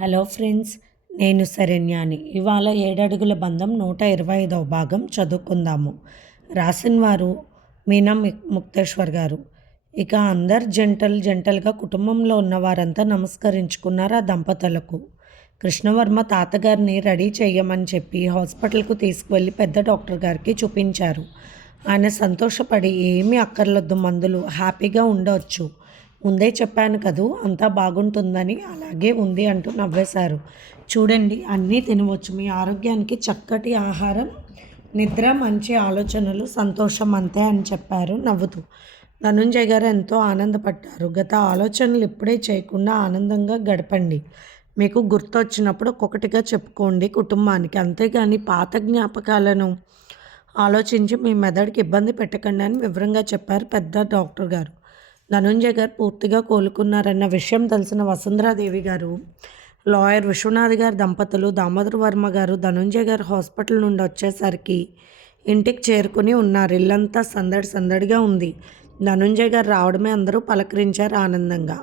Hello friends నేను శరణ్యాని. ఇవాళ ఏడడుగుల బంధం నూట ఇరవై ఐదవ భాగం చదువుకుందాము. రాసిన వారు మీనా ముక్తేశ్వర్ గారు. ఇక అందరు జంటలు జంటలుగా కుటుంబంలో ఉన్న వారంతా నమస్కరించుకున్నారు ఆ దంపతులకు. కృష్ణవర్మ తాతగారిని రెడీ చేయమని చెప్పి హాస్పిటల్కు తీసుకువెళ్ళి పెద్ద డాక్టర్ గారికి చూపించారు. ఆయన సంతోషపడి ఏమీ అక్కర్లొద్దు మందులు హ్యాపీగా ఉండవచ్చు ముందే చెప్పాను కదూ అంతా బాగుంటుందని అలాగే ఉంది అంటూ నవ్వేశారు. చూడండి అన్నీ తినవచ్చు. మీ ఆరోగ్యానికి చక్కటి ఆహారం నిద్ర మంచి ఆలోచనలు సంతోషం అంతే అని చెప్పారు నవ్వుతూ. ధనుంజయ్ గారు ఎంతో ఆనందపడ్డారు. గత ఆలోచనలు ఇప్పుడే చేయకుండా ఆనందంగా గడపండి. మీకు గుర్తొచ్చినప్పుడు ఒక్కొక్కటిగా చెప్పుకోండి కుటుంబానికి. అంతేగాని పాత జ్ఞాపకాలను ఆలోచించి మీ మెదడుకి ఇబ్బంది పెట్టకండి అని వివరంగా చెప్పారు పెద్ద డాక్టర్ గారు. ధనుంజయ్ గారు పూర్తిగా కోలుకున్నారన్న విషయం తెలిసిన వసుంధరాదేవి గారు లాయర్ విశ్వనాథ్ గారి దంపతులు దామోదర్ వర్మ గారు ధనుంజయ్ గారు హాస్పిటల్ నుండి వచ్చేసరికి ఇంటికి చేరుకుని ఉన్నారు. ఇల్లంతా సందడి సందడిగా ఉంది. ధనుంజయ్ గారు రావడమే అందరూ పలకరించారు ఆనందంగా.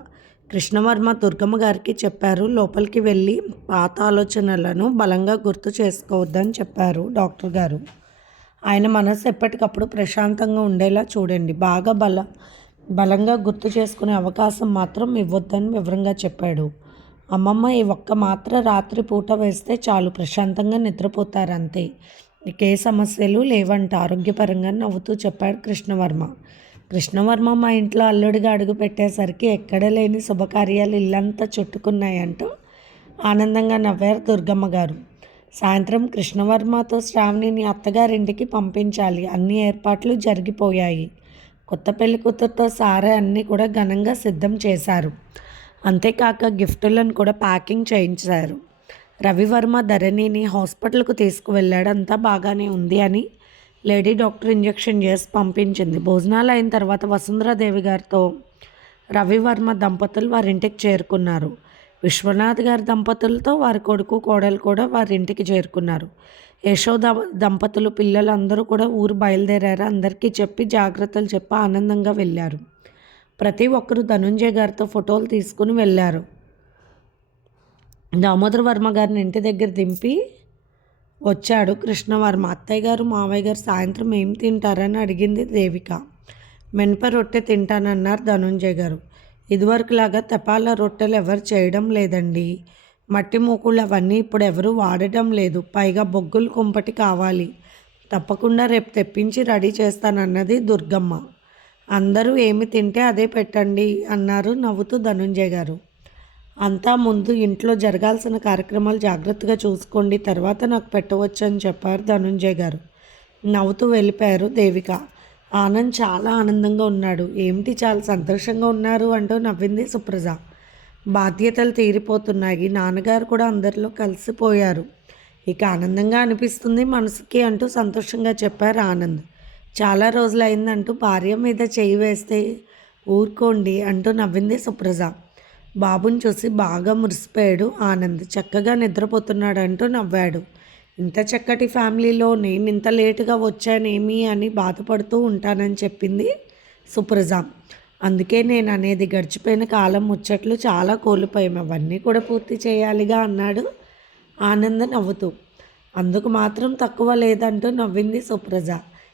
కృష్ణవర్మ దుర్గమ్మ గారికి చెప్పారు లోపలికి వెళ్ళి పాత ఆలోచనలను బలంగా గుర్తు చేసుకోవద్దని చెప్పారు డాక్టర్ గారు. ఆయన మనసు ఎప్పటికప్పుడు ప్రశాంతంగా ఉండేలా చూడండి. బాగా బల బలంగా గుర్తు చేసుకునే అవకాశం మాత్రం ఇవ్వొద్దని వివరంగా చెప్పాడు. అమ్మమ్మ ఈ ఒక్క మాత్ర రాత్రి పూట వేస్తే చాలు ప్రశాంతంగా నిద్రపోతారు అంతే ఏ సమస్యలు లేవంట ఆరోగ్యపరంగా నవ్వుతూ చెప్పాడు కృష్ణవర్మ. కృష్ణవర్మ మా ఇంట్లో అల్లుడిగా అడుగు పెట్టేసరికి ఎక్కడ లేని శుభకార్యాలు ఇల్లంతా చుట్టుకున్నాయంటూ ఆనందంగా నవ్వారు దుర్గమ్మ గారు. సాయంత్రం కృష్ణవర్మతో శ్రావణిని అత్తగారింటికి పంపించాలి. అన్ని ఏర్పాట్లు జరిగిపోయాయి. కొత్త పెళ్ళి కూతురుతో సారే అన్నీ కూడా ఘనంగా సిద్ధం చేశారు. అంతేకాక గిఫ్టులను కూడా ప్యాకింగ్ చేయించారు. రవివర్మ ధరణిని హాస్పిటల్కు తీసుకువెళ్ళాడు అంతా బాగానే ఉంది అని లేడీ డాక్టర్ ఇంజెక్షన్ చేసి పంపించింది. భోజనాలు అయిన తర్వాత వసుంధరాదేవి గారితో రవివర్మ దంపతులు వారింటికి చేరుకున్నారు. విశ్వనాథ్ గారి దంపతులతో వారి కొడుకు కోడలు కూడా వారి ఇంటికి చేరుకున్నారు. యశోద దంపతులు పిల్లలు అందరూ కూడా ఊరు బయలుదేరారు. అందరికీ చెప్పి జాగ్రత్తలు చెప్పి ఆనందంగా వెళ్ళారు. ప్రతి ఒక్కరూ ధనుంజయ్ గారితో ఫోటోలు తీసుకుని వెళ్ళారు. దామోదర వర్మ గారిని ఇంటి దగ్గర దింపి వచ్చాడు కృష్ణవర్మ. అత్తయ్య గారు మావయ్య గారు సాయంత్రం ఏం తింటారని అడిగింది దేవిక. మెనప రొట్టె తింటానన్నారు ధనుంజయ్ గారు. ఇదివరకులాగా తపాలా రొట్టెలు ఎవరు చేయడం లేదండి. మట్టి మూకుళ్ళు అవన్నీ ఇప్పుడు ఎవరు వాడటం లేదు. పైగా బొగ్గులు కుంపటి కావాలి. తప్పకుండా రేపు తెప్పించి రెడీ చేస్తానన్నది దుర్గమ్మ. అందరూ ఏమి తింటే అదే పెట్టండి అన్నారు నవ్వుతూ ధనుంజయ్ గారు. అంతా ముందు ఇంట్లో జరగాల్సిన కార్యక్రమాలు జాగ్రత్తగా చూసుకోండి. తర్వాత నాకు పెట్టవచ్చు అని చెప్పారు ధనుంజయ్ గారు. నవ్వుతూ వెళ్ళిపోయారు దేవిక. ఆనంద్ చాలా ఆనందంగా ఉన్నాడు. ఏమిటి చాలా సంతోషంగా ఉన్నారు అంటూ నవ్వింది సుప్రజ. బాధ్యతలు తీరిపోతున్నాయి. నాన్నగారు కూడా అందరిలో కలిసిపోయారు. ఇక ఆనందంగా అనిపిస్తుంది మనసుకి అంటూ సంతోషంగా చెప్పారు ఆనంద్. చాలా రోజులైందంటూ భార్య మీద చేయి వేస్తే ఊరుకోండి అంటూ నవ్వింది సుప్రజ. బాబుని చూసి బాగా మురిసిపోయాడు ఆనంద్. చక్కగా నిద్రపోతున్నాడు అంటూ నవ్వాడు. ఇంత చక్కటి ఫ్యామిలీలో నేను ఇంత లేటుగా వచ్చానేమి అని బాధపడుతూ ఉంటానని చెప్పింది సుప్రజ. అందుకే నేను అనేది గడిచిపోయిన కాలం ముచ్చట్లు చాలా కోల్పోయాం. అవన్నీ కూడా పూర్తి చేయాలిగా అన్నాడు ఆనంద నవ్వుతూ. అందుకు మాత్రం తక్కువ లేదంటూ నవ్వింది సుప్రజ.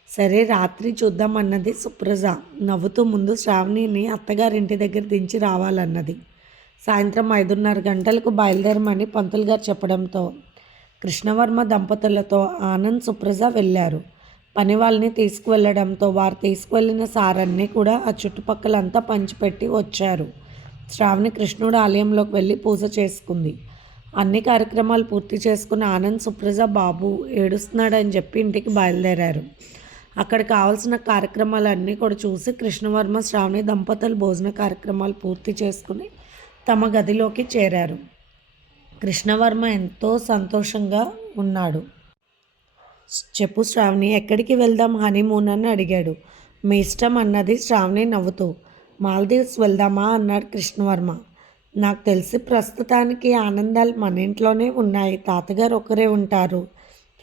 సరే రాత్రి చూద్దామన్నది సుప్రజ. నవ్వుతూ ముందు శ్రావణిని అత్తగారింటి దగ్గర దించి రావాలన్నది. సాయంత్రం ఐదున్నర గంటలకు బయలుదేరమని పంతులు గారు చెప్పడంతో కృష్ణవర్మ దంపతులతో ఆనంద్ సుప్రజ వెళ్ళారు. పని వాళ్ళని తీసుకువెళ్ళడంతో వారు తీసుకువెళ్ళిన సారన్నీ కూడా ఆ చుట్టుపక్కలంతా పంచిపెట్టి వచ్చారు. శ్రావణి కృష్ణుడు ఆలయంలోకి వెళ్ళి పూజ చేసుకుంది. అన్ని కార్యక్రమాలు పూర్తి చేసుకున్న ఆనంద్ సుప్రజ బాబు ఏడుస్తున్నాడని చెప్పి ఇంటికి బయలుదేరారు. అక్కడ కావాల్సిన కార్యక్రమాలన్నీ కూడా చూసి కృష్ణవర్మ శ్రావణి దంపతులు భోజన కార్యక్రమాలు పూర్తి చేసుకుని తమ గదిలోకి చేరారు. కృష్ణవర్మ ఎంతో సంతోషంగా ఉన్నాడు. చెప్పు శ్రావణి ఎక్కడికి వెళ్దాం హనీమూన్ అని అడిగాడు. మీ ఇష్టం అన్నది శ్రావణి నవ్వుతూ మాల్దీవ్స్ వెళ్దామా అన్నాడు కృష్ణవర్మ. నాకు తెలిసి ప్రస్తుతానికి ఆనందాలు మన ఇంట్లోనే ఉన్నాయి తాతగారు ఒకరే ఉంటారు.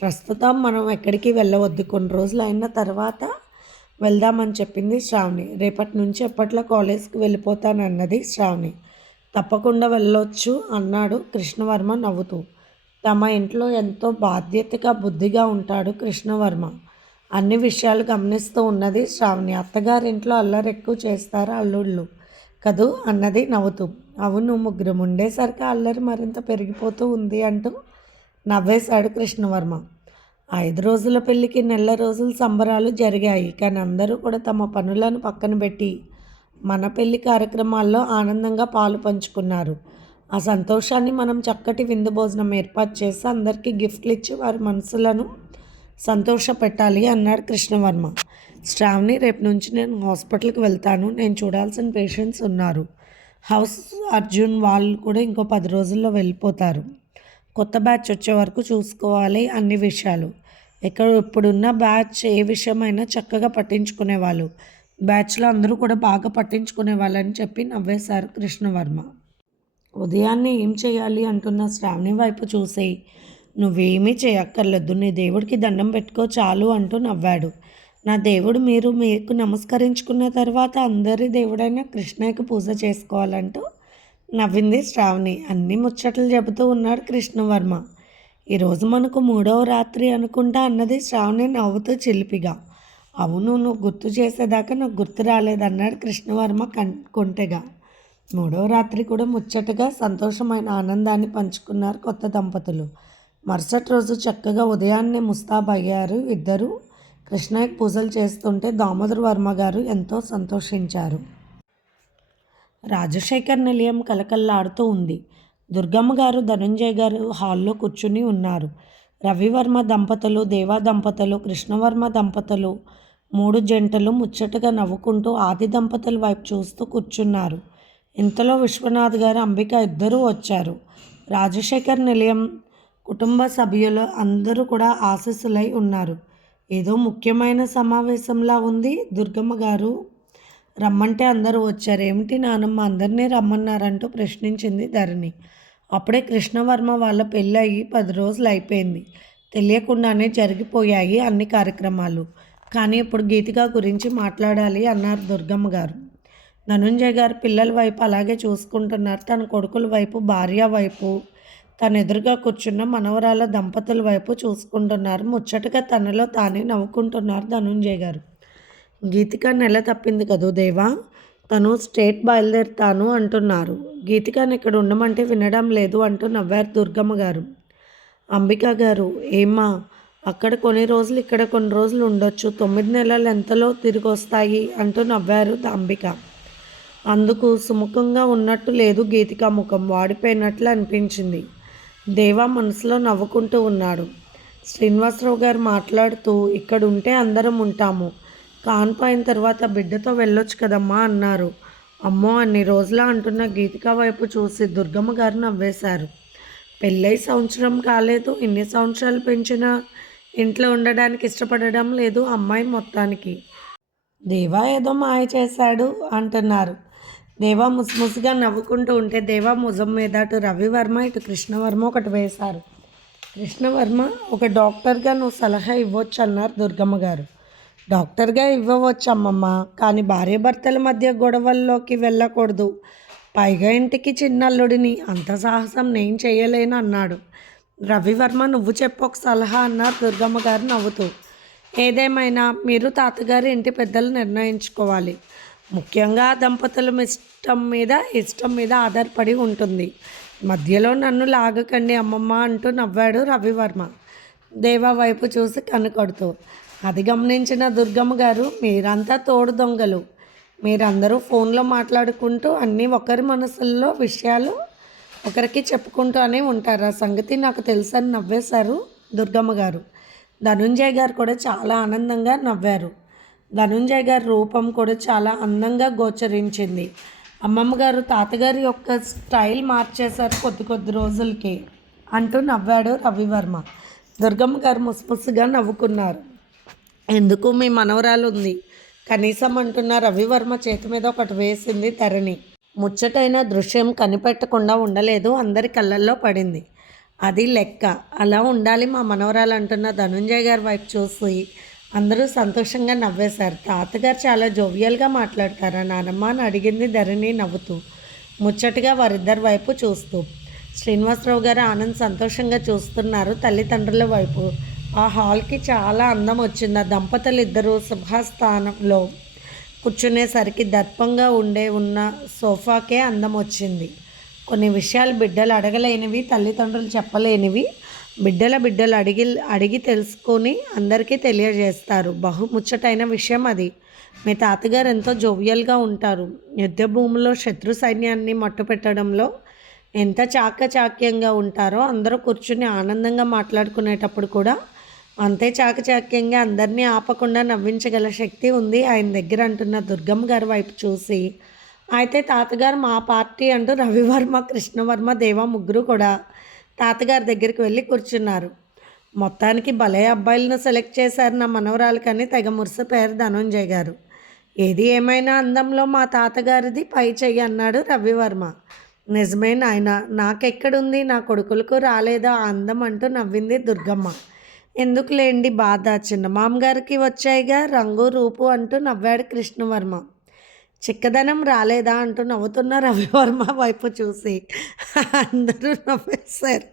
ప్రస్తుతం మనం ఎక్కడికి వెళ్ళవద్దు కొన్ని రోజులు అయిన తర్వాత వెళ్దామని చెప్పింది శ్రావణి. రేపటి నుంచి ఎప్పట్లో కాలేజ్కి వెళ్ళిపోతానన్నది శ్రావణి. తప్పకుండా వెళ్ళొచ్చు అన్నాడు కృష్ణవర్మ నవ్వుతూ. తమ ఇంట్లో ఎంతో బాధ్యతగా బుద్ధిగా ఉంటాడు కృష్ణవర్మ. అన్ని విషయాలు గమనిస్తూ ఉన్నది శ్రావణి. అత్తగారింట్లో అల్లరి ఎక్కువ చేస్తారు అల్లుళ్ళు? కదూ? అన్నది నవ్వుతూ. అవును ముగ్గురు ఉండేసరికి అల్లరి మరింత పెరిగిపోతూ ఉంది అంటూ నవ్వేశాడు కృష్ణవర్మ. ఐదు రోజుల పెళ్ళికి నెల రోజుల సంబరాలు జరిగాయి. కానీ అందరూ కూడా తమ పనులను పక్కన పెట్టి మన పెళ్ళి కార్యక్రమాల్లో ఆనందంగా పాలు పంచుకున్నారు. ఆ సంతోషాన్ని మనం చక్కటి విందు భోజనం ఏర్పాటు చేసి అందరికీ గిఫ్ట్లు ఇచ్చి వారి మనసులను సంతోష పెట్టాలి అన్నాడు కృష్ణవర్మ. శ్రావణి రేపు నుంచి నేను హాస్పిటల్కి వెళ్తాను. నేను చూడాల్సిన పేషెంట్స్ ఉన్నారు. హౌస్ అర్జున్ వాళ్ళు కూడా ఇంకో పది రోజుల్లో వెళ్ళిపోతారు. కొత్త బ్యాచ్ వచ్చే వరకు చూసుకోవాలి అన్ని విషయాలు. ఎక్కడ ఇప్పుడున్న బ్యాచ్ ఏ విషయమైనా చక్కగా పట్టించుకునేవాళ్ళు. బ్యాచ్లో అందరూ కూడా బాగా పట్టించుకునే వాళ్ళని చెప్పి నవ్వేశారు కృష్ణవర్మ. ఉదయాన్నే ఏం చేయాలి అంటున్న శ్రావణి వైపు చూసి నువ్వేమీ చేయక్కర్లేదు నీ దేవుడికి దండం పెట్టుకో చాలు అంటూ నవ్వాడు. నా దేవుడు మీరు మీకు నమస్కరించుకున్న తర్వాత అందరి దేవుడైన కృష్ణయ్యకు పూజ చేసుకోవాలంటూ నవ్వింది శ్రావణి. అన్ని ముచ్చట్లు చెబుతూ ఉన్నాడు కృష్ణవర్మ. ఈరోజు మనకు మూడవ రాత్రి అనుకుంటా అన్నది శ్రావణి నవ్వుతూ చిలిపిగా. అవును నువ్వు గుర్తు చేసేదాకా నాకు గుర్తు రాలేదన్నాడు కృష్ణవర్మ కన్ కొంటెగా. మూడవ రాత్రి కూడా ముచ్చటగా సంతోషమైన ఆనందాన్ని పంచుకున్నారు కొత్త దంపతులు. మరుసటి రోజు చక్కగా ఉదయాన్నే ముస్తాబయ్యారు ఇద్దరు. కృష్ణయ్య పూజలు చేస్తుంటే దామోదర్ వర్మ గారు ఎంతో సంతోషించారు. రాజశేఖర్ నిలయం కలకల్లాడుతూ ఉంది. దుర్గమ్మ గారు ధనుంజయ్ గారు హాల్లో కూర్చుని ఉన్నారు. రవివర్మ దంపతులు దేవా దంపతులు కృష్ణవర్మ దంపతులు మూడు జంటలు ముచ్చటగా నవ్వుకుంటూ ఆది దంపతుల వైపు చూస్తూ కూర్చున్నారు. ఇంతలో విశ్వనాథ్ గారు అంబిక ఇద్దరూ వచ్చారు. రాజశేఖర్ నిలయం కుటుంబ సభ్యులు అందరూ కూడా ఆశస్సులై ఉన్నారు. ఏదో ముఖ్యమైన సమావేశంలా ఉంది. దుర్గమ్మ గారు రమ్మంటే అందరూ వచ్చారు. ఏమిటి నానమ్మ? అందరినీ రమ్మన్నారంటూ ప్రశ్నించింది ధరణి. అప్పుడే కృష్ణవర్మ వాళ్ళ పెళ్ళి అయ్యి పది రోజులు అయిపోయింది. తెలియకుండానే జరిగిపోయాయి అన్ని కార్యక్రమాలు. కానీ ఇప్పుడు గీతిక గురించి మాట్లాడాలి అన్నారు దుర్గమ్మ గారు. ధనుంజయ్ గారు పిల్లల వైపు అలాగే చూసుకుంటున్నారు. తన కొడుకుల వైపు భార్య వైపు తన ఎదురుగా కూర్చున్న మనవరాల దంపతుల వైపు చూసుకుంటున్నారు. ముచ్చటగా తనలో తానే నవ్వుకుంటున్నారు ధనుంజయ్ గారు. గీతిక నెల తప్పింది కదూ దేవా? తను స్టేట్ బయలుదేరుతాను అంటున్నారు. గీతికని ఇక్కడ ఉండమంటే వినడం లేదు అంటూ నవ్వారు దుర్గమ్మ గారు. అంబిక గారు ఏమ్మా అక్కడ కొన్ని రోజులు ఇక్కడ కొన్ని రోజులు ఉండొచ్చు. తొమ్మిది నెలలు ఎంతలో తిరిగి వస్తాయి అంటూ నవ్వారు అంబిక. అందుకు సుముఖంగా ఉన్నట్టు లేదు గీతిక ముఖం. వాడిపోయినట్లు అనిపించింది. దేవా మనసులో నవ్వుకుంటూ ఉన్నాడు. శ్రీనివాసరావు గారు మాట్లాడుతూ ఇక్కడ ఉంటే అందరం ఉంటాము. కాన్పు తర్వాత బిడ్డతో వెళ్ళొచ్చు కదమ్మా అన్నారు. అమ్మో అన్ని రోజులా అంటున్న గీతిక వైపు చూసి దుర్గమ్మ గారు నవ్వేశారు. పెళ్ళై సంవత్సరం కాలేదు. ఇన్ని సంవత్సరాలు పెంచిన ఇంట్లో ఉండడానికి ఇష్టపడడం లేదు అమ్మాయి మొత్తానికి. దేవా ఏదో మాయ చేశాడు అంటున్నారు. దేవా ముసిముసిగా నవ్వుకుంటూ ఉంటే దేవా ముజం మీద అటు రవివర్మ ఇటు కృష్ణవర్మ ఒకటి వేశారు. కృష్ణవర్మ ఒక డాక్టర్గా నువ్వు సలహా ఇవ్వచ్చు అన్నారు దుర్గమ్మ గారు. డాక్టర్గా ఇవ్వవచ్చు అమ్మమ్మ కానీ భార్యాభర్తల మధ్య గొడవల్లోకి వెళ్ళకూడదు. పైగా ఇంటికి చిన్నల్లుడిని అంత సాహసం నేను చేయలేను అన్నాడు. రవివర్మ నువ్వు చెప్పు ఒక సలహా అన్నారు దుర్గమ్మ గారు నవ్వుతూ. ఏదేమైనా మీరు తాతగారి ఇంటి పెద్దలు నిర్ణయించుకోవాలి. ముఖ్యంగా దంపతులు మిస్ ఇష్టం మీద ఇష్టం మీద ఆధారపడి ఉంటుంది. మధ్యలో నన్ను లాగకండి అమ్మమ్మ అంటూ నవ్వాడు రవివర్మ. దేవా వైపు చూసి కనుకొడుతూ అది గమనించిన దుర్గమ్మ గారు మీరంతా తోడు దొంగలు. మీరందరూ ఫోన్లో మాట్లాడుకుంటూ అన్నీ ఒకరి మనసుల్లో విషయాలు ఒకరికి చెప్పుకుంటూనే ఉంటారు? ఆ సంగతి నాకు తెలుసని నవ్వేశారు దుర్గమ్మ గారు. ధనుంజయ్ గారు కూడా చాలా ఆనందంగా నవ్వారు. ధనుంజయ్ గారి రూపం కూడా చాలా అందంగా గోచరించింది. అమ్మమ్మ గారు తాతగారి యొక్క స్టైల్ మార్చేశారు కొద్ది కొద్ది రోజులకి అంటూ నవ్వాడు రవివర్మ. దుర్గమ్మ గారు ముసుముసుగా నవ్వుకున్నారు. ఎందుకు మీ మనవరాలు ఉంది? కనీసం అంటున్న రవివర్మ చేతి మీద ఒకటి వేసింది ధరణి. ముచ్చటైన దృశ్యం కనిపెట్టకుండా ఉండలేదు అందరి కళ్ళల్లో పడింది. అది లెక్క. అలా ఉండాలి మా మనవరాలు అంటున్న ధనుంజయ్ గారి వైపు చూసి అందరూ సంతోషంగా నవ్వేశారు. తాతగారు చాలా జోవియల్గా మాట్లాడతారా? నానమ్మ అని అడిగింది ధరణి నవ్వుతూ ముచ్చటగా వారిద్దరి వైపు చూస్తూ. శ్రీనివాసరావు గారు ఆనంద్ సంతోషంగా చూస్తున్నారు తల్లిదండ్రుల వైపు. ఆ హాల్కి చాలా అందం వచ్చింది. ఆ దంపతులు ఇద్దరు స్థానంలో కూర్చునేసరికి దర్పంగా ఉండే ఉన్న సోఫాకే అందం వచ్చింది. కొన్ని విషయాలు బిడ్డలు అడగలేనివి తల్లిదండ్రులు చెప్పలేనివి బిడ్డల బిడ్డలు అడిగి అడిగి తెలుసుకొని అందరికీ తెలియజేస్తారు. బహుముచ్చటైన విషయం అది. మీ తాతగారు ఎంతో జోవియల్గా ఉంటారు. యుద్ధ భూమిలో శత్రు సైన్యాన్ని మట్టుపెట్టడంలో ఎంత చాకచాక్యంగా ఉంటారో అందరూ కూర్చుని ఆనందంగా మాట్లాడుకునేటప్పుడు కూడా అంతే చాకచాక్యంగా అందరినీ ఆపకుండా నవ్వించగల శక్తి ఉంది ఆయన దగ్గర అంటున్న దుర్గమ్మ గారి వైపు చూసి. అయితే తాతగారు మా పార్టీ అంటూ రవివర్మ కృష్ణవర్మ దేవ ముగ్గురు కూడా తాతగారి దగ్గరికి వెళ్ళి కూర్చున్నారు. మొత్తానికి భలే అబ్బాయిలను సెలెక్ట్ చేశారు నా మనవరాలకని తెగ తెగ మురిసిపోయారు ధనంజయ్ గారు. ఏది ఏమైనా అందంలో మా తాతగారిది పై చెయ్యి అన్నాడు రవివర్మ. నిజమే నాయన నాకెక్కడుంది నా కొడుకులకు రాలేదా ఆ అందం అంటూ నవ్వింది దుర్గమ్మ. ఎందుకులేండి బాధ చిన్న మామగారికి వచ్చాయిగా రంగు రూపు అంటూ నవ్వాడు కృష్ణవర్మ. చిక్కదనం రాలేదా అంటూ నవ్వుతున్న రవివర్మ వైపు చూసి అందరూ నవ్వేశారు.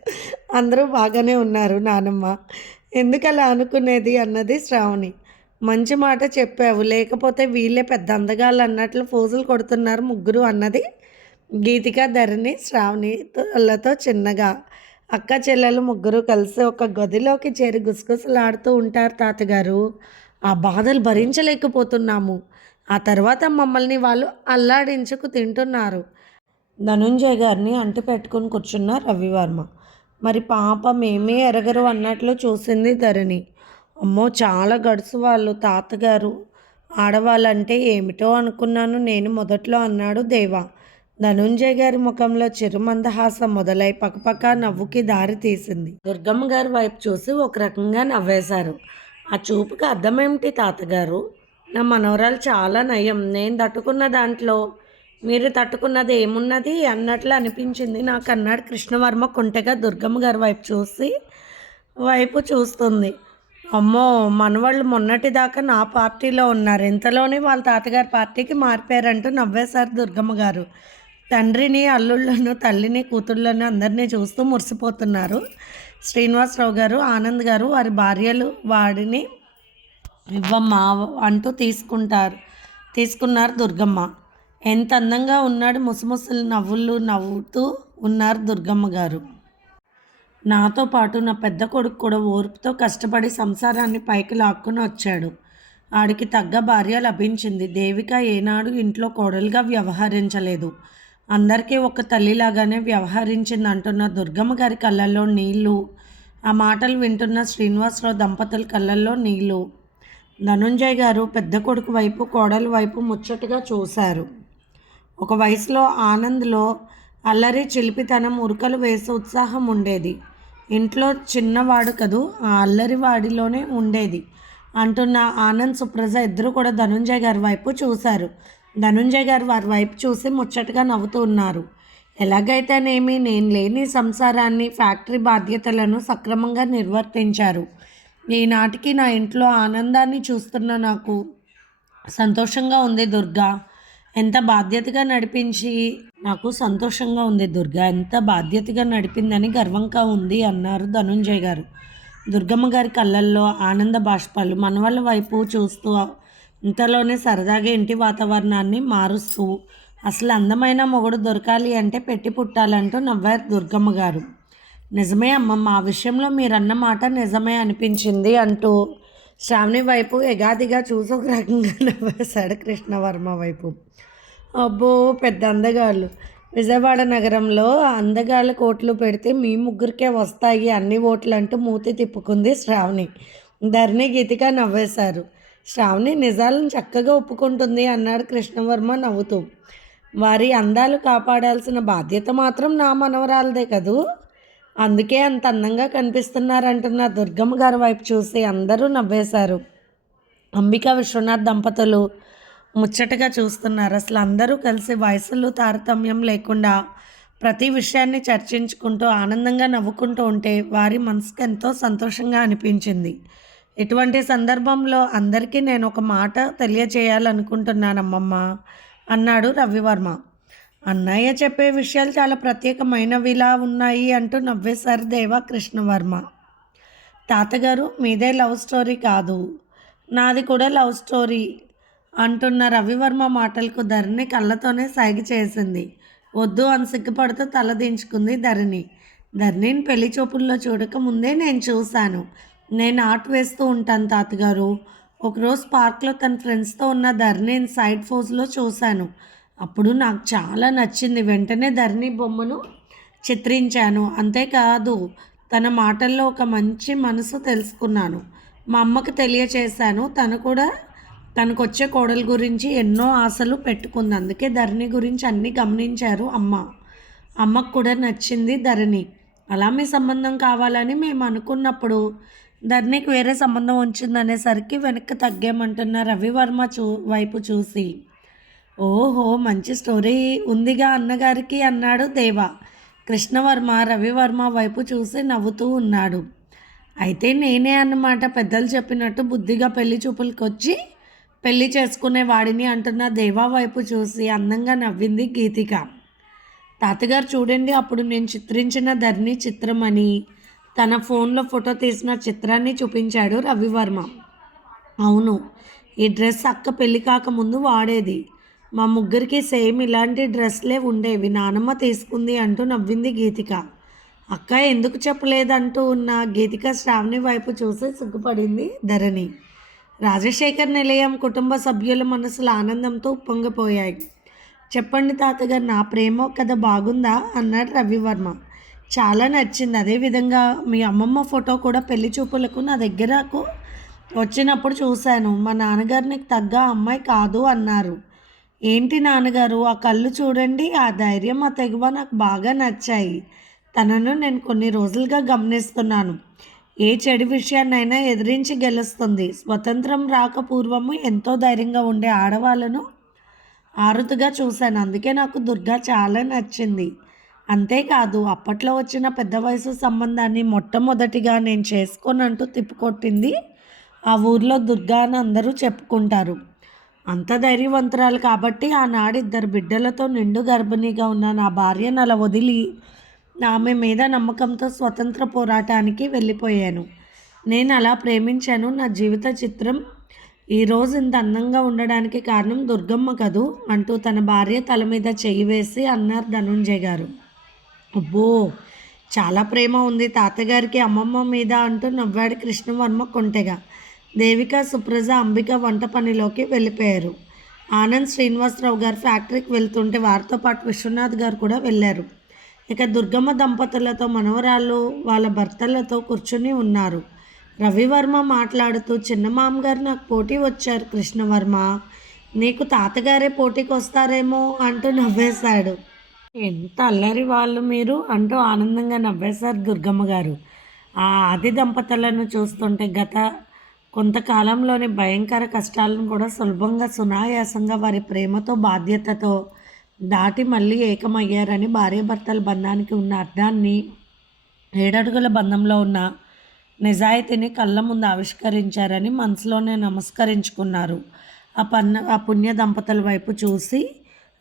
అందరూ బాగానే ఉన్నారు నానమ్మ. ఎందుకలా అనుకునేది అన్నది శ్రావణి. మంచి మాట చెప్పావు లేకపోతే వీళ్ళే పెద్ద అందగాళ్ళు అన్నట్లు ఫోజులు కొడుతున్నారు ముగ్గురు అన్నది గీతిక ధరణి శ్రావణి చిన్నగా. అక్క చెల్లెలు ముగ్గురు కలిసి ఒక గదిలోకి చేరి గుసగుసలాడుతూ ఉంటారు తాతగారు. ఆ బాధలు భరించలేకపోతున్నాము. ఆ తర్వాత మమ్మల్ని వాళ్ళు అల్లాడించుకు తింటున్నారు. ధనుంజయ్ గారిని అంటు పెట్టుకుని కూర్చున్న రవివర్మ. మరి పాపం ఏమీ ఎరగరు అన్నట్లు చూసింది ధరణి. అమ్మో చాలా గడుసు వాళ్ళు తాతగారు. ఆడవాళ్ళంటే ఏమిటో అనుకున్నాను నేను మొదట్లో అన్నాడు దేవా. ధనుంజయ్ గారి ముఖంలో చిరుమందహాసం మొదలై పక్కపక్క నవ్వుకి దారి తీసింది. దుర్గమ్మ గారి వైపు చూసి ఒక రకంగా నవ్వేశారు. ఆ చూపుకి అర్థమేమిటి తాతగారు? నా మనవరాలు చాలా నయం. నేను తట్టుకున్న దాంట్లో మీరు తట్టుకున్నది ఏమున్నది అన్నట్లు అనిపించింది. నాకు అన్నాడు కృష్ణవర్మ కుంటగా దుర్గమ్మ గారి వైపు చూసి వైపు చూస్తుంది. అమ్మో మనవాళ్ళు మొన్నటి దాకా నా పార్టీలో ఉన్నారు. ఇంతలోనే వాళ్ళ తాతగారి పార్టీకి మారిపోయారంటూ నవ్వేశారు దుర్గమ్మ గారు. తండ్రిని అల్లుళ్ళను తల్లిని కూతుళ్ళను అందరినీ చూస్తూ మురిసిపోతున్నారు. శ్రీనివాసరావు గారు ఆనంద్ గారు వారి భార్యలు వాడిని ఇవ్వమ్మా అంటూ తీసుకుంటారు. తీసుకున్నారు దుర్గమ్మ. ఎంత అందంగా ఉన్నాడు ముసముసలు నవ్వులు నవ్వుతూ ఉన్నారు దుర్గమ్మ గారు. నాతో పాటు నా పెద్ద కొడుకు కూడా ఓర్పుతో కష్టపడి సంసారాన్ని పైకి లాక్కుని వచ్చాడు. ఆడికి తగ్గ భార్య లభించింది. దేవిక ఏనాడు ఇంట్లో కోడలుగా వ్యవహరించలేదు. అందరికీ ఒక తల్లిలాగానే వ్యవహరించింది అంటున్న దుర్గమ్మ గారి కళ్ళల్లో నీళ్ళు. ఆ మాటలు వింటున్న శ్రీనివాసరావు దంపతుల కళ్ళల్లో నీళ్ళు. ధనుంజయ్ గారు పెద్ద కొడుకు వైపు కోడల వైపు ముచ్చటగా చూశారు. ఒక వయసులో ఆనంద్లో అల్లరి చిలిపితనం ఉరకలు వేసే ఉత్సాహం ఉండేది. ఇంట్లో చిన్నవాడు కదూ ఆ అల్లరి వాడిలోనే ఉండేది అంటున్న ఆనంద్ సుప్రజ ఇద్దరు కూడా ధనుంజయ్ గారి వైపు చూశారు. ధనుంజయ్ గారు వారి వైపు చూసి ముచ్చటగా నవ్వుతూ ఉన్నారు. ఎలాగైతేనేమి నేను లేని సంసారాన్ని ఫ్యాక్టరీ బాధ్యతలను సక్రమంగా నిర్వర్తించారు. ఈనాటికి నా ఇంట్లో ఆనందాన్ని చూస్తున్న నాకు సంతోషంగా ఉంది దుర్గా. ఎంత బాధ్యతగా నడిపించి నాకు సంతోషంగా ఉంది దుర్గా. ఎంత బాధ్యతగా నడిపిందని గర్వంగా ఉంది అన్నారు ధనుంజయ్ గారు. దుర్గమ్మ గారి కళ్ళల్లో ఆనంద బాష్పాలు మనవల వైపు చూస్తూ ఇంతలోనే సరదాగా ఇంటి వాతావరణాన్ని మారుస్తూ అసలు అందమైన మొగుడు దొరకాలి అంటే పెట్టి పుట్టాలంటూ నవ్వారు దుర్గమ్మ గారు. నిజమే అమ్మ మా విషయంలో మీరన్న మాట నిజమే అనిపించింది అంటూ శ్రావణి వైపు ఎగాదిగా చూసి ఒక రకంగా నవ్వేశాడు కృష్ణవర్మ వైపు. అబ్బో పెద్ద అందగాళ్ళు. విజయవాడ నగరంలో అందగాళ్ళ కోట్లు పెడితే మీ ముగ్గురికే వస్తాయి అన్ని ఓట్లు అంటూ మూతి తిప్పుకుంది శ్రావణి. ధరణి గీతిగా నవ్వేశారు. శ్రావణి నిజాలను చక్కగా ఒప్పుకుంటుంది అన్నాడు కృష్ణవర్మ నవ్వుతూ. వారి అందాలు కాపాడాల్సిన బాధ్యత మాత్రం నా మనవరాలదే కదూ? అందుకే అంత అందంగా కనిపిస్తున్నారంటున్న దుర్గమ్మ గారి వైపు చూసి అందరూ నవ్వేశారు. అంబికా విశ్వనాథ్ దంపతులు ముచ్చటగా చూస్తున్నారు. అసలు అందరూ కలిసి వయసులో తారతమ్యం లేకుండా ప్రతి విషయాన్ని చర్చించుకుంటూ ఆనందంగా నవ్వుకుంటూ ఉంటే వారి మనసుకు ఎంతో సంతోషంగా అనిపించింది. ఇటువంటి సందర్భంలో అందరికీ నేను ఒక మాట తెలియచేయాలనుకుంటున్నానమ్మమ్మ అన్నాడు రవివర్మ. అన్నయ్య చెప్పే విషయాలు చాలా ప్రత్యేకమైనవిలా ఉన్నాయి అంటూ నవ్వేశారు దేవా కృష్ణవర్మ. తాతగారు మీదే లవ్ స్టోరీ కాదు. నాది కూడా లవ్ స్టోరీ అంటున్న రవివర్మ మాటలకు ధరణి కళ్ళతోనే సైగ చేసింది. వద్దు అని సిగ్గుపడుతూ తలదించుకుంది ధరణి. ధరణిని పెళ్ళి చూపుల్లో చూడక ముందే నేను చూశాను. నేను ఆర్ట్ వేస్తూ ఉంటాను తాతగారు. ఒకరోజు పార్క్లో తన ఫ్రెండ్స్తో ఉన్న ధరణిని సైడ్ ఫోజ్లో చూశాను. అప్పుడు నాకు చాలా నచ్చింది. వెంటనే ధరణి బొమ్మను చిత్రించాను. అంతేకాదు తన మాటల్లో ఒక మంచి మనసు తెలుసుకున్నాను. మా అమ్మకు తెలియచేశాను. తను కూడా తనకు వచ్చే కోడలు గురించి ఎన్నో ఆశలు పెట్టుకుంది. అందుకే ధరణి గురించి అన్నీ గమనించారు అమ్మ. అమ్మకు కూడా నచ్చింది ధరణి. అలా మీ సంబంధం కావాలని మేము అనుకున్నప్పుడు ధరణికి వేరే సంబంధం వచ్చిందనేసరికి వెనక్కి తగ్గామంటున్న రవివర్మ చూ వైపు చూసి. ఓహో మంచి స్టోరీ ఉందిగా అన్నగారికి అన్నాడు దేవా. కృష్ణవర్మ రవివర్మ వైపు చూసి నవ్వుతూ ఉన్నాడు. అయితే నేనే అన్నమాట పెద్దలు చెప్పినట్టు బుద్ధిగా పెళ్ళి చూపులకు వచ్చి పెళ్ళి చేసుకునే వాడిని అంటున్న దేవా వైపు చూసి అందంగా నవ్వింది గీతిక. తాతగారు చూడండి అప్పుడు నేను చిత్రించిన ధరణి చిత్రం అని తన ఫోన్లో ఫోటో తీసిన చిత్రాన్ని చూపించాడు రవివర్మ. అవును ఈ డ్రెస్ అక్క పెళ్ళి కాకముందు వాడేది. మా ముగ్గురికి సేమ్ ఇలాంటి డ్రెస్లే ఉండేవి. నానమ్మ తీసుకుంది అంటూ నవ్వింది గీతిక. అక్క ఎందుకు చెప్పలేదంటూ ఉన్న గీతిక శ్రావణి వైపు చూసి సిగ్గుపడింది ధరణి. రాజశేఖర్ నిలయం కుటుంబ సభ్యుల మనసులు ఆనందంతో ఉప్పొంగిపోయాయి. చెప్పండి తాతగారు నా ప్రేమ కథ బాగుందా? అన్నాడు రవివర్మ. చాలా నచ్చింది. అదేవిధంగా మీ అమ్మమ్మ ఫోటో కూడా పెళ్ళి చూపులకు నా దగ్గరకు వచ్చినప్పుడు చూశాను. మా నాన్నగారికి తగ్గ అమ్మాయి కాదు అన్నారు. ఏంటి నాన్నగారు ఆ కళ్ళు చూడండి ఆ ధైర్యం ఆ తెగువ నాకు బాగా నచ్చాయి. తనను నేను కొన్ని రోజులుగా గమనిస్తున్నాను. ఏ చెడు విషయాన్నైనా ఎదిరించి గెలుస్తుంది. స్వతంత్రం రాక పూర్వము ఎంతో ధైర్యంగా ఉండే ఆడవాళ్ళను ఆరుతుగా చూశాను. అందుకే నాకు దుర్గా చాలా నచ్చింది. అంతేకాదు అప్పట్లో వచ్చిన పెద్ద వయసు సంబంధాన్ని మొట్టమొదటిగా నేను చేసుకోనంటూ తిప్పుకొట్టింది ఆ ఊర్లో దుర్గా అని అందరూ చెప్పుకుంటారు. అంత ధైర్యవంతురాలు కాబట్టి ఆనాడు ఇద్దరు బిడ్డలతో నిండు గర్భిణిగా ఉన్న నా భార్యను అలా వదిలి ఆమె మీద నమ్మకంతో స్వతంత్ర పోరాటానికి వెళ్ళిపోయాను. నేను అలా ప్రేమించాను. నా జీవిత చిత్రం ఈరోజు ఇంత అందంగా ఉండడానికి కారణం దుర్గమ్మ కదూ? అంటూ తన భార్య తల మీద చెయ్యి వేసి అన్నారు ధనుంజయ్ గారు. అబ్బో చాలా ప్రేమ ఉంది. తాతగారికి అమ్మమ్మ మీద అంటూ నవ్వాడు కృష్ణవర్మ కొంటెగా. దేవిక సుప్రజ అంబిక వంట పనిలోకి వెళ్ళిపోయారు. ఆనంద్ శ్రీనివాసరావు గారు ఫ్యాక్టరీకి వెళ్తుంటే వారితో పాటు విశ్వనాథ్ గారు కూడా వెళ్ళారు. ఇక దుర్గమ్మ దంపతులతో మనవరాళ్ళు వాళ్ళ భర్తలతో కూర్చుని ఉన్నారు. రవివర్మ మాట్లాడుతూ చిన్న మామగారు నాకు పోటీ వచ్చారు కృష్ణవర్మ. నీకు తాతగారే పోటీకి వస్తారేమో అంటూ నవ్వేశాడు. ఎంత అల్లరి వాళ్ళు మీరు అంటూ ఆనందంగా నవ్వేశారు దుర్గమ్మ గారు. ఆ ఆది దంపతులను చూస్తుంటే గత కొంతకాలంలోని భయంకర కష్టాలను కూడా సులభంగా సునాయాసంగా వారి ప్రేమతో బాధ్యతతో దాటి మళ్ళీ ఏకమయ్యారని భార్యాభర్తల బంధానికి ఉన్న అర్థాన్ని ఏడడుగుల బంధంలో ఉన్న నిజాయితీని కళ్ళ ముందు ఆవిష్కరించారని మనసులోనే నమస్కరించుకున్నారు. ఆ పన్న ఆ పుణ్య దంపతుల వైపు చూసి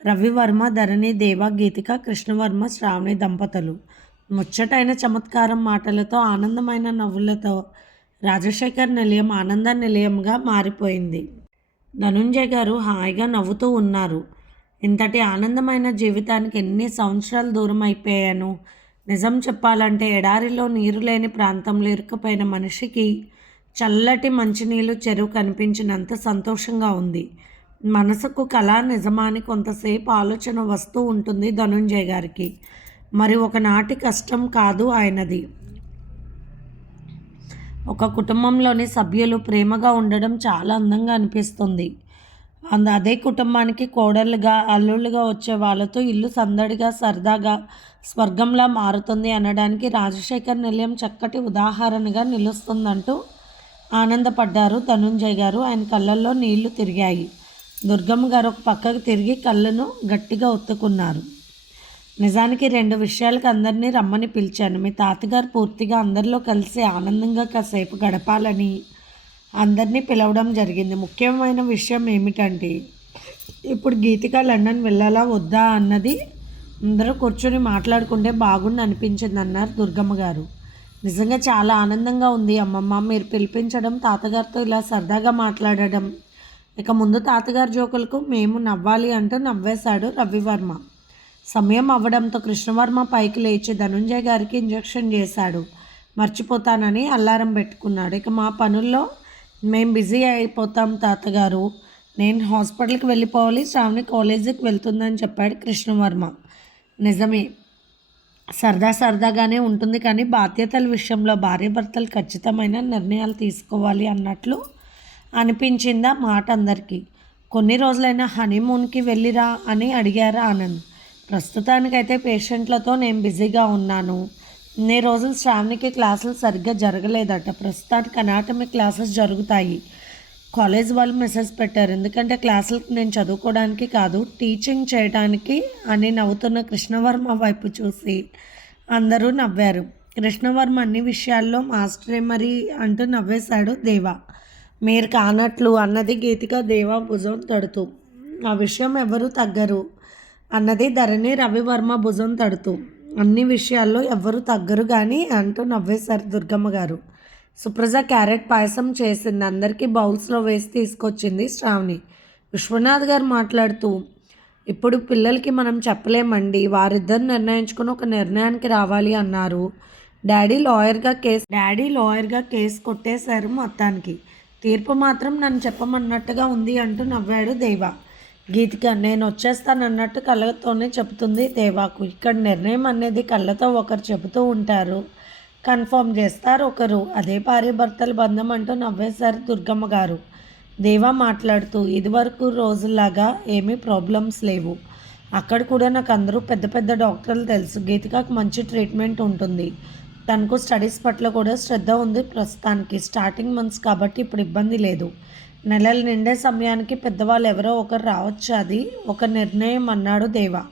రవివర్మ ధరణి దేవ గీతిక కృష్ణవర్మ శ్రావణి దంపతులు. ముచ్చటైన చమత్కారం మాటలతో ఆనందమైన నవ్వులతో రాజశేఖర్ నిలయం ఆనంద నిలయంగా మారిపోయింది. ధనుంజయ్ గారు హాయిగా నవ్వుతూ ఉన్నారు. ఇంతటి ఆనందమైన జీవితానికి ఎన్ని సంవత్సరాలు దూరం అయిపోయాను నిజం చెప్పాలంటే ఎడారిలో నీరు లేని ప్రాంతంలో ఇరుక్కుపోయిన మనిషికి చల్లటి మంచినీళ్ళు చెరువు కనిపించినంత సంతోషంగా ఉంది. మనసుకు కళ నిజమాని కొంతసేపు ఆలోచన వస్తూ ఉంటుంది ధనుంజయ్ గారికి. మరి ఒకనాటి కష్టం కాదు ఆయనది. ఒక కుటుంబంలోని సభ్యులు ప్రేమగా ఉండడం చాలా అందంగా అనిపిస్తుంది. అంద అదే కుటుంబానికి కోడళ్ళుగా అల్లుళ్ళుగా వచ్చే వాళ్ళతో ఇల్లు సందడిగా సరదాగా స్వర్గంలా మారుతుంది అనడానికి రాజశేఖర్ నిలయం చక్కటి ఉదాహరణగా నిలుస్తుందంటూ ఆనందపడ్డారు ధనుంజయ్ గారు. ఆయన కళ్ళల్లో నీళ్ళు తిరిగాయి. దుర్గమ్మ గారు ఒక పక్కకు తిరిగి కళ్ళను గట్టిగా ఒత్తుకున్నారు. నిజానికి రెండు విషయాలకు అందరినీ రమ్మని పిలిచాను. మీ తాతగారు పూర్తిగా అందరిలో కలిసి ఆనందంగా కాసేపు గడపాలని అందరినీ పిలవడం జరిగింది. ముఖ్యమైన విషయం ఏమిటంటే ఇప్పుడు గీతిక లండన్ వెళ్ళాలా వద్దా అన్నది అందరూ కూర్చొని మాట్లాడుకుంటే బాగుండి అనిపించింది అన్నారు దుర్గమ్మ గారు. నిజంగా చాలా ఆనందంగా ఉంది అమ్మమ్మ. మీరు పిలిపించడం తాతగారితో ఇలా సరదాగా మాట్లాడడం. ఇక ముందు తాతగారి జోకులకు మేము నవ్వాలి అంటూ నవ్వేశాడు రవివర్మ. సమయం అవ్వడంతో కృష్ణవర్మ పైకి లేచి ధనుంజయ్ గారికి ఇంజెక్షన్ చేశాడు. మర్చిపోతానని అల్లారం పెట్టుకున్నాడు. ఇక మా పనుల్లో మేము బిజీ అయిపోతాం తాతగారు. నేను హాస్పిటల్కి వెళ్ళిపోవాలి శ్రావణి కాలేజీకి వెళ్తుందని చెప్పాడు కృష్ణవర్మ. నిజమే సరదా సరదాగానే ఉంటుంది కానీ బాధ్యతల విషయంలో భార్యాభర్తలు ఖచ్చితమైన నిర్ణయాలు తీసుకోవాలి అన్నట్లు అనిపించిందా మాట అందరికీ. కొన్ని రోజులైనా హనీమూన్కి వెళ్ళిరా అని అడిగారు ఆనంద్. ప్రస్తుతానికైతే పేషెంట్లతో నేను బిజీగా ఉన్నాను. ఇన్ని రోజులు శ్రావణికి క్లాసులు సరిగ్గా జరగలేదట. ప్రస్తుతానికి అనాటమీ క్లాసెస్ జరుగుతాయి. కాలేజ్ వాళ్ళు మెసేజ్ పెట్టారు. ఎందుకంటే క్లాసులకు నేను చదువుకోవడానికి కాదు టీచింగ్ చేయడానికి అని నవ్వుతున్న కృష్ణవర్మ వైపు చూసి అందరూ నవ్వారు. కృష్ణవర్మ అన్ని విషయాల్లో మాస్టరే మరి అంటూ నవ్వేశాడు దేవా. మీరు కానట్లు అన్నది గీతిక దేవా భుజం తడుతూ. ఆ విషయం ఎవరు తగ్గరు. అన్నది ధరణి రవివర్మ భుజం తడుతూ. అన్ని విషయాల్లో ఎవ్వరు తగ్గరు కానీ అంటూ నవ్వేశారు దుర్గమ్మ గారు. సుప్రజ క్యారెట్ పాయసం చేసింది. అందరికీ బౌల్స్లో వేసి తీసుకొచ్చింది శ్రావణి. విశ్వనాథ్ గారు మాట్లాడుతూ ఇప్పుడు పిల్లలకి మనం చెప్పలేమండి. వారిద్దరు నిర్ణయించుకుని ఒక నిర్ణయానికి రావాలి అన్నారు. డాడీ లాయర్గా కేసు డాడీ లాయర్గా కేసు కొట్టేశారు మొత్తానికి. తీర్పు మాత్రం నన్ను చెప్పమన్నట్టుగా ఉంది అంటూ నవ్వాడు దేవా. గీతిక నేను వచ్చేస్తాను అన్నట్టు కళ్ళతోనే చెబుతుంది దేవాకు ఇక్కడ నిర్ణయం అనేది కళ్ళతో ఒకరు చెబుతూ ఉంటారు. కన్ఫర్మ్ చేస్తారు ఒకరు. అదే భార్య భర్తల బంధం అంటూ నవ్వేశారు దుర్గమ్మ గారు. దేవా మాట్లాడుతూ ఇదివరకు రోజులాగా ఏమీ ప్రాబ్లమ్స్ లేవు. అక్కడ కూడా నాకు అందరూ పెద్ద పెద్ద డాక్టర్లు తెలుసు. గీతికకు మంచి ట్రీట్మెంట్ ఉంటుంది. తనకు స్టడీస్ పట్ల కూడా శ్రద్ధ ఉంది ప్రస్తుతానికి. స్టార్టింగ్ మంత్స్ కాబట్టి ఇప్పుడు ఇబ్బంది లేదు. నెలలు నిండే సమయానికి పెద్దవాళ్ళు ఎవరో ఒకరు రావచ్చు అది ఒక నిర్ణయం అన్నాడు దేవా.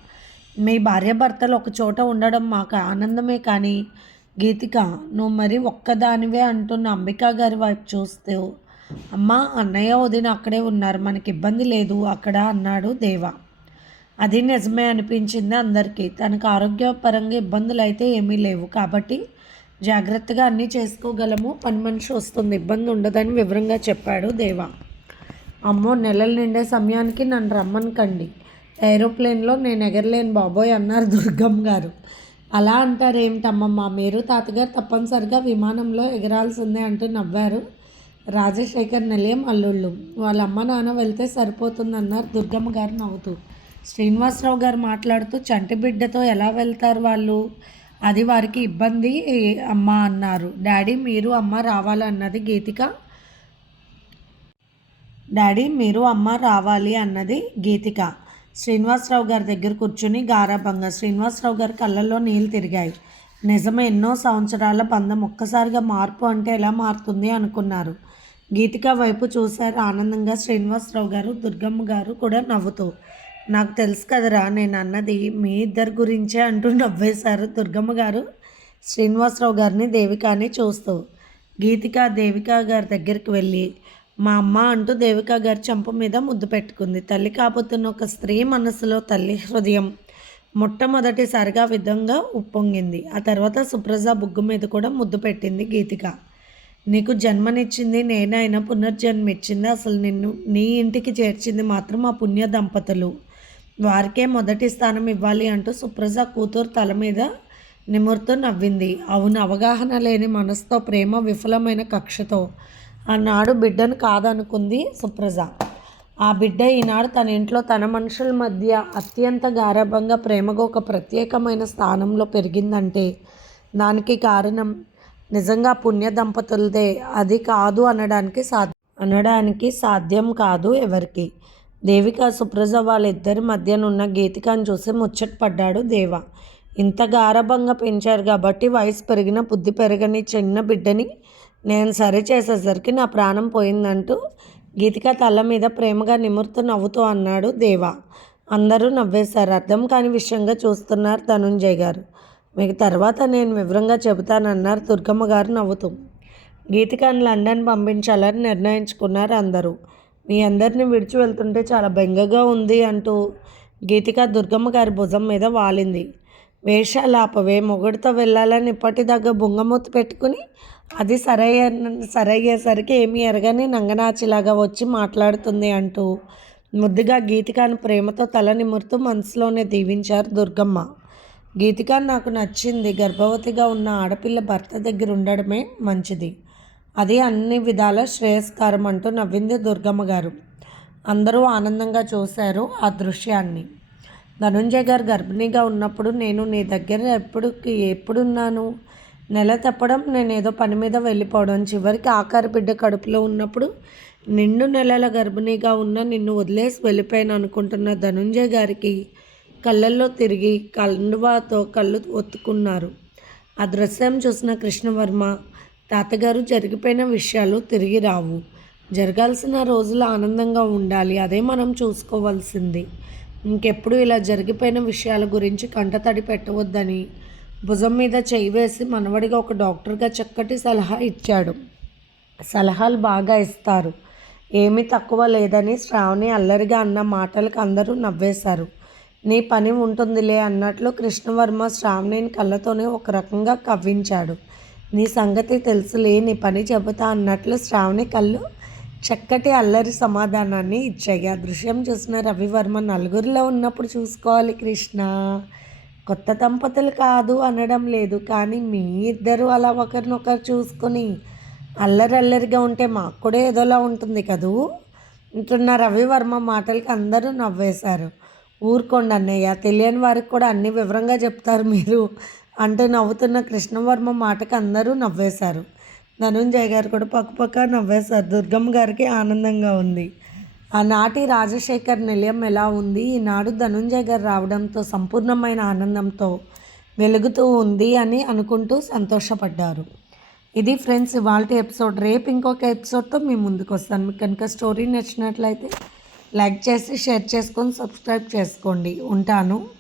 మీ భార్యాభర్తలు ఒక చోట ఉండడం మాకు ఆనందమే కానీ గీతిక నువ్వు మరి ఒక్కదానివే అంటున్న అంబికా గారి వైపు చూస్తూ అమ్మ అన్నయ్య వదిన అక్కడే ఉన్నారు మనకి ఇబ్బంది లేదు అక్కడ అన్నాడు దేవా. అది నిజమే అనిపించింది అందరికీ. తనకు ఆరోగ్యపరంగా ఇబ్బందులు అయితే ఏమీ లేవు కాబట్టి జాగ్రత్తగా అన్నీ చేసుకోగలము. పని మనిషి వస్తుంది ఇబ్బంది ఉండదని వివరంగా చెప్పాడు దేవా. అమ్మో నెలలు నిండే సమయానికి నన్ను రమ్మనకండి. ఏరోప్లేన్లో నేను ఎగరలేను బాబోయ్ అన్నారు దుర్గమ్మ గారు. అలా అంటారు ఏమిటమ్మమ్మ మీరు తాతగారు తప్పనిసరిగా విమానంలో ఎగరాల్సిందే అంటూ నవ్వారు రాజశేఖర్ నిలయం అల్లుళ్ళు. వాళ్ళ అమ్మ నాన్న వెళ్తే సరిపోతుందన్నారు దుర్గమ్మ గారు నవ్వుతూ. శ్రీనివాసరావు గారు మాట్లాడుతూ చంటి బిడ్డతో ఎలా వెళ్తారు వాళ్ళు? అది వారికి ఇబ్బంది అమ్మ అన్నారు. డాడీ మీరు అమ్మ రావాలన్నది గీతిక? డాడీ మీరు అమ్మ రావాలి అన్నది గీతిక. శ్రీనివాసరావు గారి దగ్గర కూర్చుని గారాభంగా. శ్రీనివాసరావు గారి కళ్ళల్లో నీళ్ళు తిరిగాయి. నిజమే ఎన్నో సంవత్సరాల బంధం ఒక్కసారిగా మార్పు అంటే ఎలా మారుతుంది అనుకున్నారు. గీతిక వైపు చూశారు ఆనందంగా శ్రీనివాసరావు గారు దుర్గమ్మ గారు కూడా నవ్వుతూ. నాకు తెలుసు కదరా నేను అన్నది మీ ఇద్దరి గురించే అంటూ నవ్వేశారు దుర్గమ్మ గారు. శ్రీనివాసరావు గారిని దేవికాని చూస్తూ గీతిక దేవిక గారి దగ్గరికి వెళ్ళి మా అమ్మ అంటూ దేవిక గారి చంపు మీద ముద్దు పెట్టుకుంది. తల్లి కాబోతున్న ఒక స్త్రీ మనసులో తల్లి హృదయం మొట్టమొదటిసారిగా విధంగా ఉప్పొంగింది. ఆ తర్వాత సుప్రజ బుగ్గు మీద కూడా ముద్దు పెట్టింది గీతిక. నీకు జన్మనిచ్చింది నేనైనా పునర్జన్మ ఇచ్చింది అసలు నిన్ను నీ ఇంటికి చేర్చింది మాత్రం ఆ పుణ్య దంపతులు. వారికే మొదటి స్థానం ఇవ్వాలి అంటూ సుప్రజ కూతురు తల మీద నిమురుతూ నవ్వింది. అవును అవగాహన లేని మనసుతో ప్రేమ విఫలమైన కక్షతో ఆనాడు బిడ్డను కాదనుకుంది సుప్రజ. ఆ బిడ్డ ఈనాడు తన ఇంట్లో తన మనుషుల మధ్య అత్యంత గారభంగా ప్రేమకు ఒక ప్రత్యేకమైన స్థానంలో పెరిగిందంటే దానికి కారణం నిజంగా పుణ్య దంపతులదే. అది కాదు అనడానికి సాధ్యం అనడానికి సాధ్యం కాదు ఎవరికి. దేవిక సుప్రజ వాళ్ళిద్దరి మధ్యనున్న గీతికను చూసి ముచ్చటపడ్డాడు దేవ. ఇంత గారభంగా పెంచారు కాబట్టి వయసు పెరిగిన బుద్ధి పెరగని చిన్న బిడ్డని నేను సరి చేసేసరికి నా ప్రాణం పోయిందంటూ గీతిక తల మీద ప్రేమగా నిమురుతూ నవ్వుతూ అన్నాడు దేవా. అందరూ నవ్వేశారు. అర్థం కాని విషయంగా చూస్తున్నారు ధనుంజయ్ గారు. మీకు తర్వాత నేను వివరంగా చెబుతానన్నారు దుర్గమ్మ గారు నవ్వుతూ. గీతికాను లండన్ పంపించాలని నిర్ణయించుకున్నారు అందరూ. మీ అందరిని విడిచి వెళ్తుంటే చాలా బెంగగా ఉంది అంటూ గీతిక దుర్గమ్మ గారి భుజం మీద వాలింది. వేషాలు ఆపవే మొగుడితో వెళ్ళాలని ఇప్పటిదాకా బుంగమూతి పెట్టుకుని అది సరయ్య సరయ్యేసరికి ఏమీ ఎరగని నంగనాచిలాగా వచ్చి మాట్లాడుతుంది అంటూ ముద్దుగా గీతికాను ప్రేమతో తల నిమురుతూ మనసులోనే దీవించారు దుర్గమ్మ. గీతిక నాకు నచ్చింది గర్భవతిగా ఉన్న ఆడపిల్ల భర్త దగ్గర ఉండడమే మంచిది. అది అన్ని విధాల శ్రేయస్కారం అంటూ నవ్వింది దుర్గమ్మ గారు. అందరూ ఆనందంగా చూశారు ఆ దృశ్యాన్ని. ధనుంజయ్ గారు గర్భిణీగా ఉన్నప్పుడు నేను నీ దగ్గర ఎప్పుడు ఎప్పుడున్నాను? నెల తప్పడం నేను ఏదో పని మీద వెళ్ళిపోవడం చివరికి ఆకార బిడ్డ కడుపులో ఉన్నప్పుడు నిండు నెలల గర్భిణీగా ఉన్న నిన్ను వదిలేసి వెళ్ళిపోయాను అనుకుంటున్న ధనుంజయ్ గారికి కళ్ళల్లో తిరిగి కండువాతో కళ్ళు ఒత్తుకున్నారు. ఆ దృశ్యం చూసిన కృష్ణవర్మ తాతగారు జరిగిపోయిన విషయాలు తిరిగి రావు. జరగాల్సిన రోజులు ఆనందంగా ఉండాలి. అదే మనం చూసుకోవాల్సింది. ఇంకెప్పుడు ఇలా జరిగిపోయిన విషయాల గురించి కంటతడి పెట్టవద్దని భుజం మీద చేయి వేసి మనవడిగా ఒక డాక్టర్గా చక్కటి సలహా ఇచ్చాడు. సలహాలు బాగా ఇస్తారు. ఏమీ తక్కువ లేదని శ్రావణి అల్లరిగా అన్న మాటలకు అందరూ నవ్వేశారు. నీ పని ఉంటుందిలే అన్నట్లు కృష్ణవర్మ శ్రావణిని కళ్ళతోనే ఒక రకంగా కవ్వించాడు. నీ సంగతి తెలుసులే నీ పని చెబుతా అన్నట్లు శ్రావణి కళ్ళు చక్కటి అల్లరి సమాధానాన్ని ఇచ్చాయి. ఆ దృశ్యం చూసిన రవివర్మ నలుగురిలో ఉన్నప్పుడు చూసుకోవాలి కృష్ణ. కొత్త దంపతులు కాదు అనడం లేదు కానీ మీ ఇద్దరు అలా ఒకరినొకరు చూసుకొని అల్లరి అల్లరిగా ఉంటే మాకు కూడా ఏదోలా ఉంటుంది కదూ? అంటున్న రవివర్మ మాటలకి అందరూ నవ్వేశారు. ఊరుకోండి అన్నయ్య తెలియని వారికి కూడా అన్ని వివరంగా చెప్తారు మీరు. అంటూ నవ్వుతున్న కృష్ణవర్మ మాటకు అందరూ నవ్వేశారు. ధనుంజయ్ గారు కూడా పక్కపక్క నవ్వేశారు. దుర్గమ్మ గారికి ఆనందంగా ఉంది. ఆనాటి రాజశేఖర్ నిలయం ఎలా ఉంది? ఈనాడు ధనుంజయ్ గారు రావడంతో సంపూర్ణమైన ఆనందంతో వెలుగుతూ ఉంది అని అనుకుంటూ సంతోషపడ్డారు. ఇది ఫ్రెండ్స్ ఇవాళ ఎపిసోడ్. రేపు ఇంకొక ఎపిసోడ్తో మీ ముందుకు వస్తాను. మీకు కనుక స్టోరీ నచ్చినట్లయితే లైక్ చేసి షేర్ చేసుకొని సబ్స్క్రైబ్ చేసుకోండి. ఉంటాను.